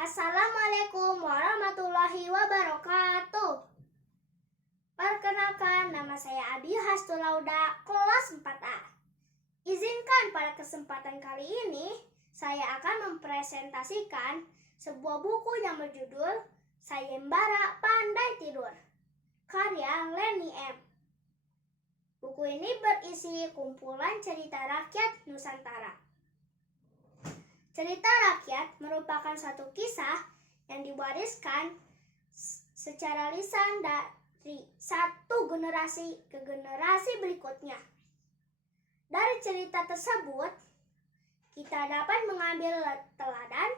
Assalamualaikum warahmatullahi wabarakatuh. Perkenalkan, nama saya Abi Hastulauda, kelas 4A. Izinkan pada kesempatan kali ini, saya akan mempresentasikan sebuah buku yang berjudul Sayembara Pandai Tidur, karya Leni M. Buku ini berisi kumpulan cerita rakyat Nusantara. Cerita rakyat merupakan suatu kisah yang diwariskan secara lisan dari satu generasi ke generasi berikutnya. Dari cerita tersebut, kita dapat mengambil teladan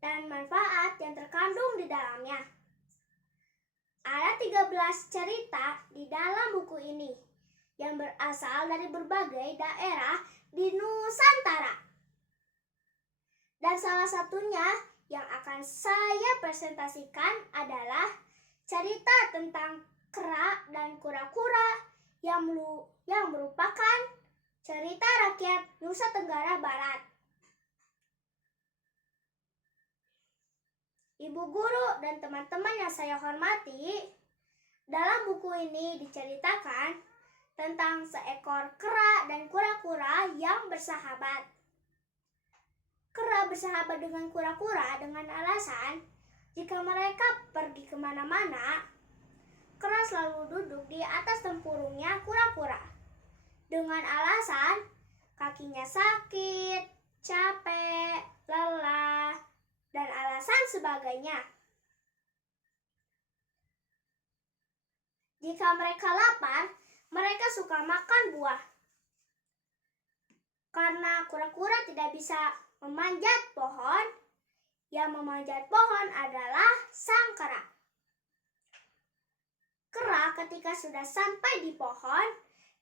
dan manfaat yang terkandung di dalamnya. Ada 13 cerita di dalam buku ini yang berasal dari berbagai daerah di Nusantara. Dan salah satunya yang akan saya presentasikan adalah cerita tentang kera dan kura-kura yang merupakan cerita rakyat Nusa Tenggara Barat. Ibu guru dan teman-teman yang saya hormati, dalam buku ini diceritakan tentang seekor kera dan kura-kura yang bersahabat. Kera bersahabat dengan kura-kura dengan alasan jika mereka pergi kemana-mana, kera selalu duduk di atas tempurungnya kura-kura. Dengan alasan kakinya sakit, capek, lelah, dan alasan sebagainya. Jika mereka lapar, mereka suka makan buah. Karena kura-kura tidak bisa memanjat pohon, yang memanjat pohon adalah sang kera. Kera ketika sudah sampai di pohon,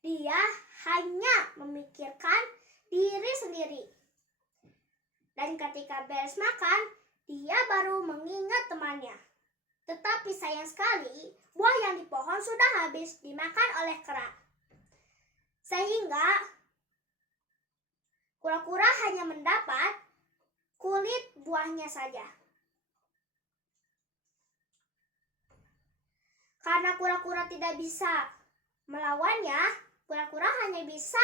dia hanya memikirkan diri sendiri. Dan ketika beres makan, dia baru mengingat temannya. Tetapi sayang sekali, buah yang di pohon sudah habis dimakan oleh kera. Sehingga kura-kura hanya mendapat kulit buahnya saja. Karena kura-kura tidak bisa melawannya, kura-kura hanya bisa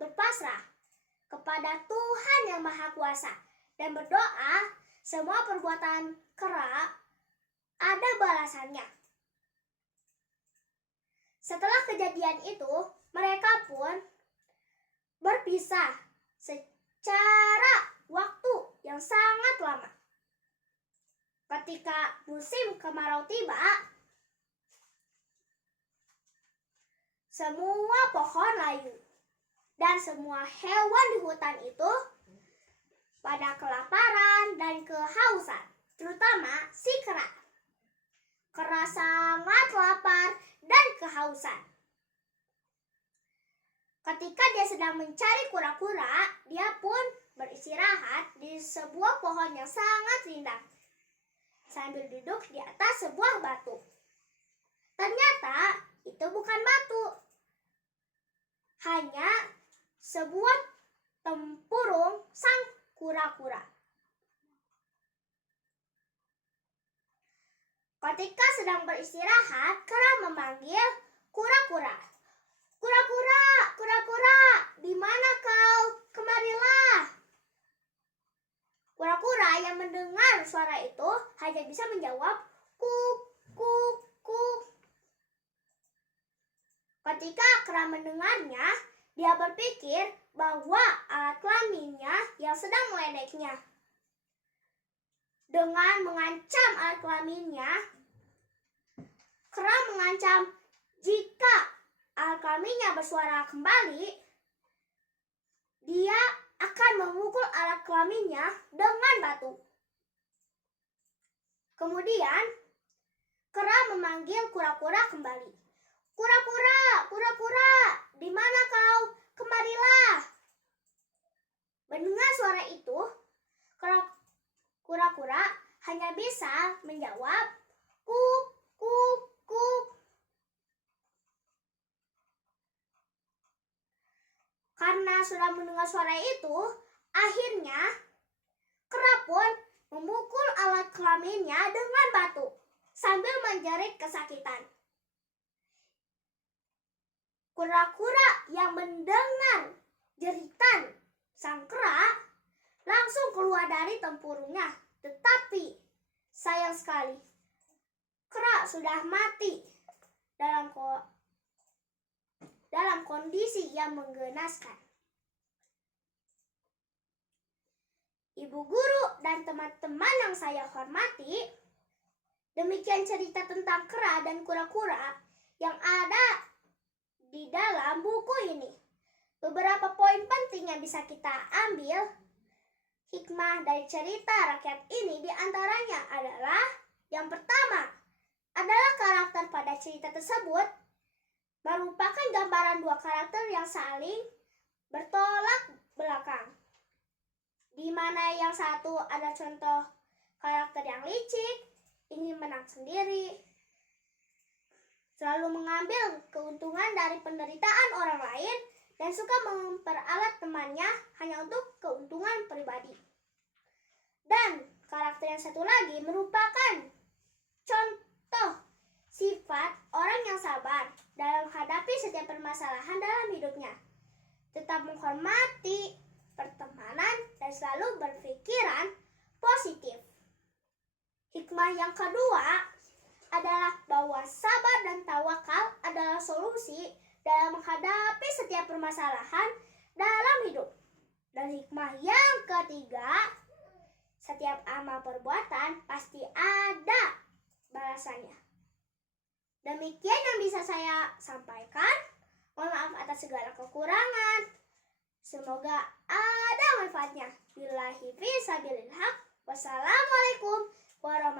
berpasrah kepada Tuhan yang Maha Kuasa dan berdoa semua perbuatan kera ada balasannya. Setelah kejadian itu, mereka pun berpisah secara waktu yang sangat lama. Ketika musim kemarau tiba, semua pohon layu dan semua hewan di hutan itu pada kelaparan dan kehausan, terutama si kera. Kera sangat lapar dan kehausan. Ketika dia sedang mencari kura-kura, dia pun beristirahat di sebuah pohon yang sangat rindang sambil duduk di atas sebuah batu. Ternyata itu bukan batu, hanya sebuah tempurung sang kura-kura. Ketika sedang beristirahat, kera memanggil kura-kura. Kura-kura, kura-kura, di mana kau? Kemarilah. Kura-kura yang mendengar suara itu hanya bisa menjawab kuk, kuk, kuk. Ketika kera mendengarnya, dia berpikir bahwa alat kelaminnya yang sedang meledeknya. Dengan mengancam alat kelaminnya, kera mengancam jika alat kelaminnya bersuara kembali, dia akan memukul alat kelaminnya dengan batu. Kemudian, kera memanggil kura-kura kembali. Kura-kura, kura-kura, di mana kau? Kemarilah. Mendengar suara itu, kura-kura hanya bisa menjawab kuk, kuk, kuk. Karena sudah mendengar suara itu, akhirnya kera pun memukul alat kelamin menjaminnya dengan batu sambil menjerit kesakitan. Kura-kura yang mendengar jeritan sang kera langsung keluar dari tempurungnya. Tetapi sayang sekali, kera sudah mati dalam kondisi yang menggenaskan. Ibu guru dan teman-teman yang saya hormati, demikian cerita tentang kera dan kura-kura yang ada di dalam buku ini. Beberapa poin penting yang bisa kita ambil hikmah dari cerita rakyat ini diantaranya adalah yang pertama adalah karakter pada cerita tersebut merupakan gambaran dua karakter yang saling bertolak belakang, di mana yang satu ada contoh karakter yang licik, ingin menang sendiri, selalu mengambil keuntungan dari penderitaan orang lain, dan suka memperalat temannya hanya untuk keuntungan pribadi. Dan karakter yang satu lagi merupakan contoh sifat orang yang sabar dalam menghadapi setiap permasalahan dalam hidupnya, tetap menghormati pertemanan dan selalu berpikiran positif. Hikmah yang kedua adalah bahwa sabar dan tawakal adalah solusi dalam menghadapi setiap permasalahan dalam hidup. Dan hikmah yang ketiga, setiap amal perbuatan pasti ada balasannya. Demikian yang bisa saya sampaikan. Mohon maaf atas segala kekurangan. Semoga ada manfaatnya. Billahi fi sabilillah. Wassalamualaikum warahmatullahi wabarakatuh.